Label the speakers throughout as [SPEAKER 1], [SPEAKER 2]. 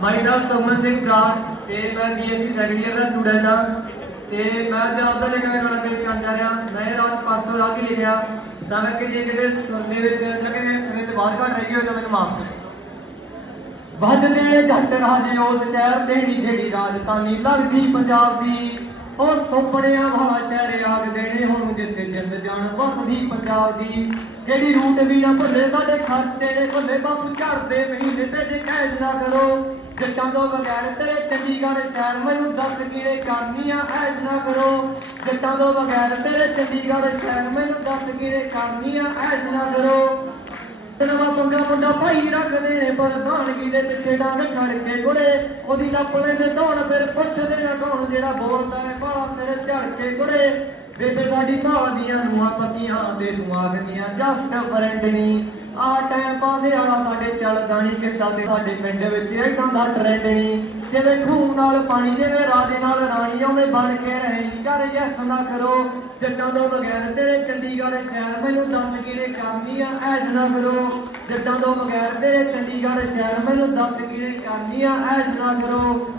[SPEAKER 1] ਮਾਈ ਨਾਮ ਸੁਮਨ ਸਿੰਘ ਬਰਾੜ ਤੇ ਮੈਂ ਬੀਐਸਸੀ ਸੈਕੰਡ ਇਅਰ ਦਾ ਸਟੂਡੈਂਟ ਹਾਂ। ਤੇ ਮੈਂ ਜਵਾਬ ਦਾ ਲਿਖਿਆ ਗਾਣਾ ਪੇਸ਼ ਕਰਨ ਜਾ ਰਿਹਾ, ਮੈਂ ਰਾਤ ਪਰਸੋਂ ਰਾਤ ਹੀ ਲਿਖਿਆ। ਤਾਂ ਕਰਕੇ ਜੇ ਕਿਤੇ ਸੁਣਨੇ ਵਿੱਚ ਜਾਂ ਕਿਤੇ ਵਿੱਚ ਬਾਤ ਘਟ ਰਹੀ ਹੋਵੇ ਤਾਂ ਮੈਨੂੰ ਮਾਫ ਕਰੋ ਵੱਜਦੇ ਜੱਟ ਰਾਜੇ ਉਸ ਸ਼ਹਿਰ ਦੇਣੀ ਜਿਹੜੀ ਰਾਜਧਾਨੀ ਲੱਗਦੀ ਪੰਜਾਬ ਦੀ। ਉਹ ਸੁਪਨਿਆਂ ਵਾਲਾ ਸ਼ਹਿਰ ਆਖਦੇ ਨੇ ਹੁਣ ਜਿੱਥੇ ਜਿੰਦ ਜਾਣ ਵਸਦੀ ਪੰਜਾਬ ਦੀ। ਜਿਹੜੀ ਰੂਟ ਵੀ ਨਾ ਭੁੱਲੇ ਸਾਡੇ ਖਰਚੇ ਨੇ, ਭੁੱਲੇ ਬਾਪੂ ਝੜਦੇ ਮਹੀਨੇ ਤੇ ਜੇ ਕੈਸ਼ ਨਾ ਕਰੋ। ਜੱਟਾਂ ਤੋਂ ਬਗੈਰ ਤੇਰੇ ਚੰਡੀਗੜ੍ਹ ਸ਼ਹਿਰ, ਮੈਨੂੰ ਦੱਸ ਕਿਹੜੇ ਕਰਨੀ ਆ ਐਸ਼ ਨਾ ਕਰੋ। ਜੱਟਾਂ ਤੋਂ ਬਗੈਰ ਤੇਰੇ ਚੰਡੀਗੜ੍ਹ ਸ਼ਹਿਰ, ਮੈਨੂੰ ਦੱਸ ਕਿਹੜੇ ਕਰਨੀ ਆ ਐਸ਼ ਨਾ ਕਰੋ। ਨਵਾਂ ਪੰਗਾ ਮੁੰਡਾ ਭਾਈ ਰੱਖਦੇ ਨੇ, ਪਰ ਦਾਨਗੀ ਦੇ ਪਿੱਛੇ ਡੰਗ ਛੜ ਕੇ ਕੁੜੇ ਉਹਦੀ ਲੱਪ ਦੇ ਧੌਣ ਫਿਰ ਪੁੱਛਦੇ ਜਿਹੜਾ ਬੋਲਦਾ ਹੈ, ਭਾਲਾ ਤੇਰੇ ਝੜ ਕੁੜੇ ਬੇਬੇ ਸਾਡੀ ਭਾਲਦੀਆਂ ਨੂਆਂ ਪੱਕੀਆਂ ਦੇ ਨੂੰ ਆਖਦੀਆਂ ਜਸਟ ਫਰੈਂਡ ਨਹੀਂ ਆ ਟਾਈਮ ਪਾਦੇ ਵਾਲਾ ਸਾਡੇ ਚੱਲਦਾ ਨਹੀਂ ਕਿੱਦਾਂ ਤੇ ਸਾਡੇ ਪਿੰਡ ਵਿੱਚ ਇਦਾਂ ਦਾ ਟ੍ਰੈਂਡ ਨਹੀਂ ਜਿਵੇਂ ਖੂਨ ਨਾਲ ਪਾਣੀ, ਜਿਵੇਂ ਰਾਜੇ ਨਾਲ ਰਾਣੀ, ਉਹਨੇ ਬਣ ਕੇ ਰਹੇਗੀ ਕਰ ਯਸ ਨਾ ਕਰੋ, ਜੱਟਾਂ ਤੋਂ ਬਗੈਰ ਤੇਰੇ ਚੰਡੀਗੜ੍ਹ ਸ਼ਹਿਰ ਮੈਨੂੰ ਦੱਸ ਕਿਹੜੇ ਕਰਨੀ ਆ, ਐਸ਼ ਨਾ ਕਰੋ। ਜੱਟਾਂ ਤੋਂ ਬਗੈਰ ਤੇਰੇ ਚੰਡੀਗੜ੍ਹ ਸ਼ਹਿਰ ਮੈਨੂੰ ਦੱਸ ਕਿਹੜੇ ਕਰਨੀ ਆ, ਐਸ਼ ਨਾ ਕਰੋ।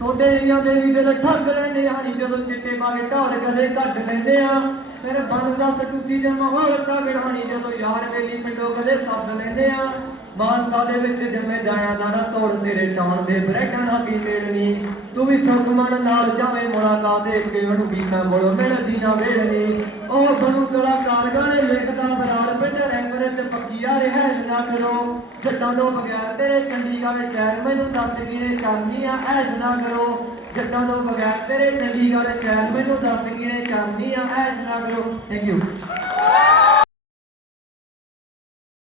[SPEAKER 1] ਤੁਹਾਡੇ ਏਰੀਆ ਦੇ ਵੀ ਦਿਲ ਠੱਗ ਲੈਂਦੇ ਆ ਨੀ ਜਦੋਂ ਚਿੱਟੇ ਪਾ ਕੇ ਢਾਲ ਕਦੇ ਕੱਢ ਲੈਂਦੇ ਆ, ਫਿਰ ਬਣਦਾ ਸਟੂਤੀ ਦੇ ਮਾਹੌਲ ਤਾਂ ਗੜਾਣੀ ਜਦੋਂ ਯਾਰ ਵੇਲੀ ਪਿੰਡੋਂ ਕਦੇ ਸੱਦ ਲੈਂਦੇ ਆ, ਮਾਨਸਾ ਦੇ ਵਿੱਚ ਜੰਮੇ ਜਾਇਆ ਦਾਣਾ ਤੋੜ ਤੇਰੇ ਟਾਉਣ ਦੇ ਬਰੇਟਾਂ ਨਾ ਕੀ ਮੇੜਨੀ ਤੂੰ ਵੀ ਸੁਖਮਨ ਨਾਲ ਜਾਵੇਂ, ਮੁਲਾਕਾਤ ਦੇ ਕੇ ਉਹਨੂੰ ਗੀਤਾਂ ਕੋਲੋਂ ਮਿਲਦੀ ਨਾ ਵੇੜਨੀ ਉਹ ਬਣੂ ਕਲਾਕਾਰ ਗਾਣੇ ਲਿਖਦਾ ਬਨਾਲ ਪਿੰਡ ਰੈਂਪਰ ਚ ਪੱਕੀਆ ਰਿਹਾ ਨਾ ਕਰੋ ਜੱਟਾਂ ਤੋਂ ਬਗੈਰ ਤੇਰੇ ਚੰਡੀਗੜ੍ਹ ਸ਼ਹਿਰ ਮੈਨੂੰ ਦੱਸ ਕਿਹੜੇ ਕਰਨੀ ਆ ਐਸ਼ ਨਾ ਕਰੋ। ਜੱਟਾਂ ਤੋਂ ਬਗੈਰ ਤੇਰੇ ਚੰਡੀਗੜ੍ਹ ਸ਼ਹਿਰ ਮੈਨੂੰ ਦੱਸ ਕਿਹੜੇ ਕਰਨੀ ਆ ਐਸ਼ ਨਾ ਕਰੋ। Thank you